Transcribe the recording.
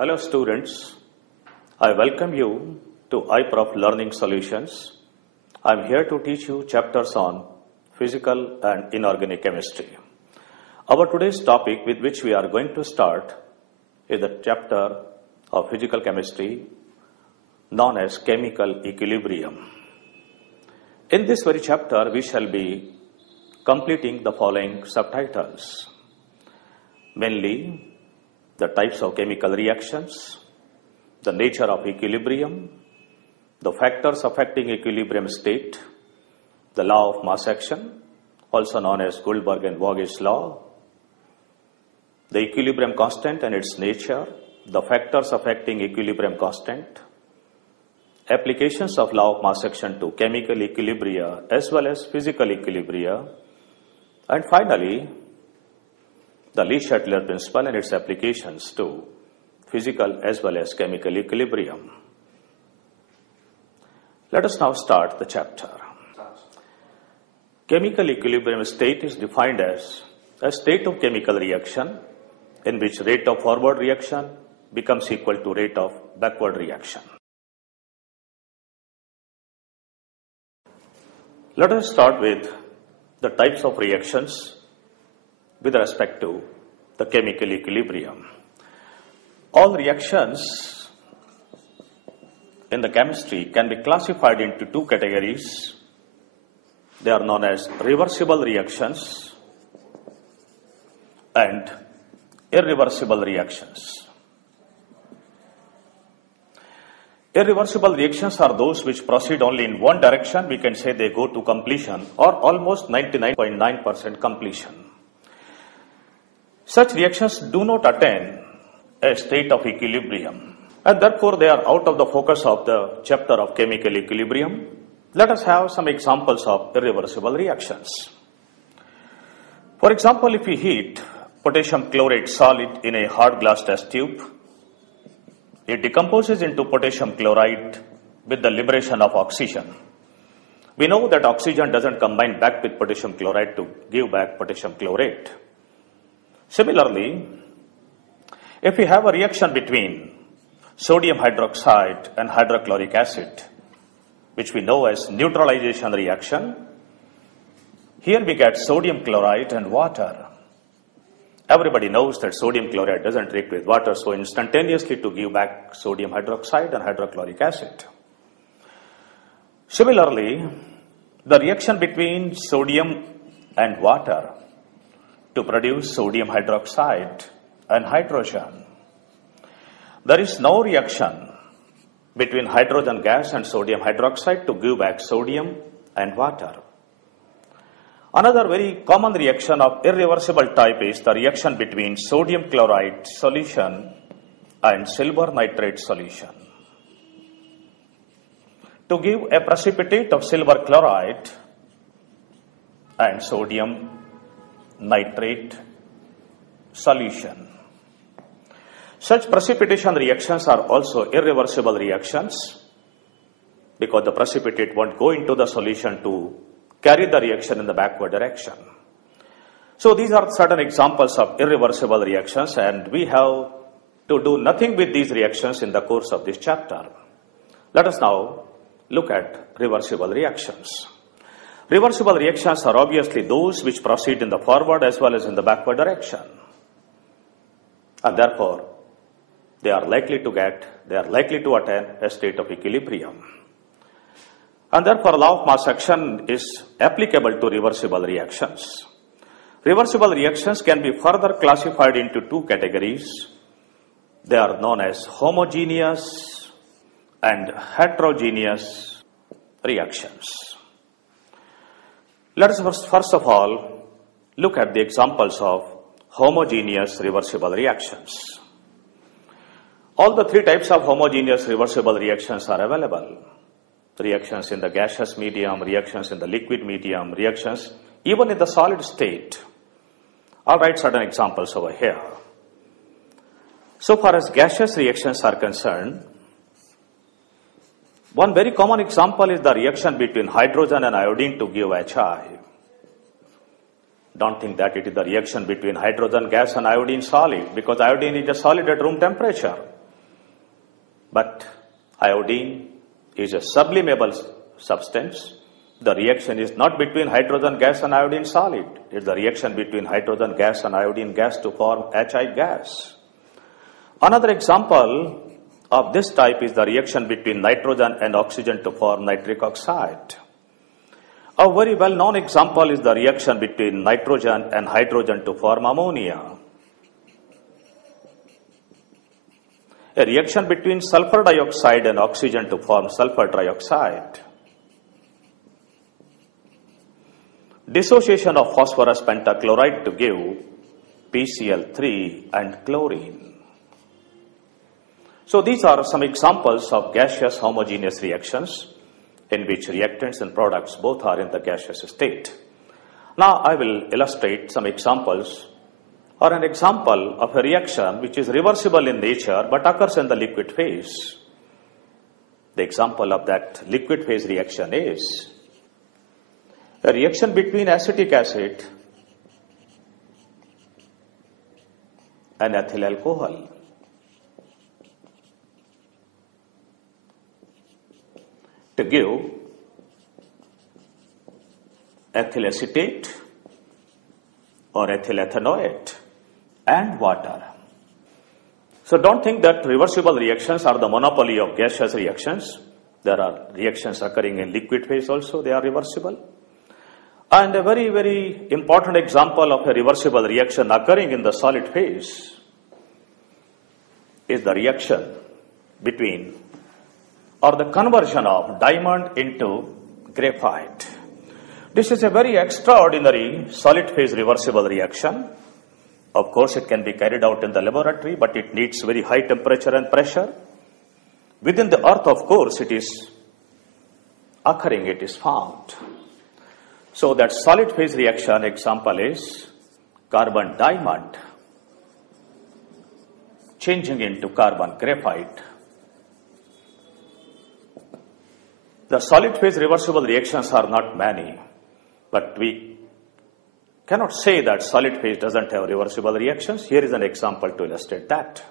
Hello students, I welcome you to iProf Learning Solutions. I am here to teach you chapters on physical and inorganic chemistry. Our today's topic with which we are going to start is the chapter of physical chemistry known as chemical equilibrium. In this very chapter, we shall be completing the following subtitles. Mainly, the types of chemical reactions, the nature of equilibrium, the factors affecting equilibrium state, the law of mass action, also known as Goldberg and Voges law, the equilibrium constant and its nature, the factors affecting equilibrium constant, applications of law of mass action to chemical equilibria as well as physical equilibria, and finally, the Le-Chatelier principle and its applications to physical as well as chemical equilibrium. Let us now start the chapter. Chemical equilibrium state is defined as a state of chemical reaction in which rate of forward reaction becomes equal to rate of backward reaction. Let us start with the types of reactions with respect to the chemical equilibrium. All reactions in the chemistry can be classified into two categories. They are known as reversible reactions and irreversible reactions. Irreversible reactions are those which proceed only in one direction. We can say they go to completion or almost 99.9% completion. Such reactions do not attain a state of equilibrium, and therefore they are out of the focus of the chapter of chemical equilibrium. Let us have some examples of irreversible reactions. For example, if we heat potassium chlorate solid in a hard glass test tube, it decomposes into potassium chloride with the liberation of oxygen. We know that oxygen doesn't combine back with potassium chloride to give back potassium chlorate. Similarly, if we have a reaction between sodium hydroxide and hydrochloric acid, which we know as neutralization reaction, here we get sodium chloride and water. Everybody knows that sodium chloride doesn't react with water, so instantaneously to give back sodium hydroxide and hydrochloric acid. Similarly, the reaction between sodium and water to produce sodium hydroxide and hydrogen. There is no reaction between hydrogen gas and sodium hydroxide to give back sodium and water. Another very common reaction of irreversible type is the reaction between sodium chloride solution and silver nitrate solution. To give a precipitate of silver chloride and sodium nitrate solution. Such precipitation reactions are also irreversible reactions because the precipitate won't go into the solution to carry the reaction in the backward direction. So these are certain examples of irreversible reactions, and we have to do nothing with these reactions in the course of this chapter. Let us now look at reversible reactions. Reversible reactions are obviously those which proceed in the forward as well as in the backward direction. And therefore, they are likely to attain a state of equilibrium. And therefore, law of mass action is applicable to reversible reactions. Reversible reactions can be further classified into two categories. They are known as homogeneous and heterogeneous reactions. Let us first of all look at the examples of homogeneous reversible reactions. All the three types of homogeneous reversible reactions are available. Reactions in the gaseous medium, reactions in the liquid medium, reactions even in the solid state. I'll write certain examples over here. So far as gaseous reactions are concerned, one very common example is the reaction between hydrogen and iodine to give HI. Don't think that it is the reaction between hydrogen gas and iodine solid, because iodine is a solid at room temperature. But iodine is a sublimable substance. The reaction is not between hydrogen gas and iodine solid. It's the reaction between hydrogen gas and iodine gas to form HI gas. Another example of this type is the reaction between nitrogen and oxygen to form nitric oxide. A very well-known example is the reaction between nitrogen and hydrogen to form ammonia. A reaction between sulfur dioxide and oxygen to form sulfur trioxide. Dissociation of phosphorus pentachloride to give PCl3 and chlorine. So these are some examples of gaseous homogeneous reactions in which reactants and products both are in the gaseous state. Now I will illustrate some examples or an example of a reaction which is reversible in nature but occurs in the liquid phase. The example of that liquid phase reaction is a reaction between acetic acid and ethyl alcohol. To give ethyl acetate or ethyl ethanoate and water. So don't think that reversible reactions are the monopoly of gaseous reactions. There are reactions occurring in liquid phase also, they are reversible. And a very, very important example of a reversible reaction occurring in the solid phase is the reaction between or the conversion of diamond into graphite. This is a very extraordinary solid phase reversible reaction. Of course, it can be carried out in the laboratory, but it needs very high temperature and pressure. Within the earth, of course, it is occurring, it is found. So that solid phase reaction example is carbon diamond changing into carbon graphite. The solid phase reversible reactions are not many, but we cannot say that solid phase doesn't have reversible reactions. Here is an example to illustrate that.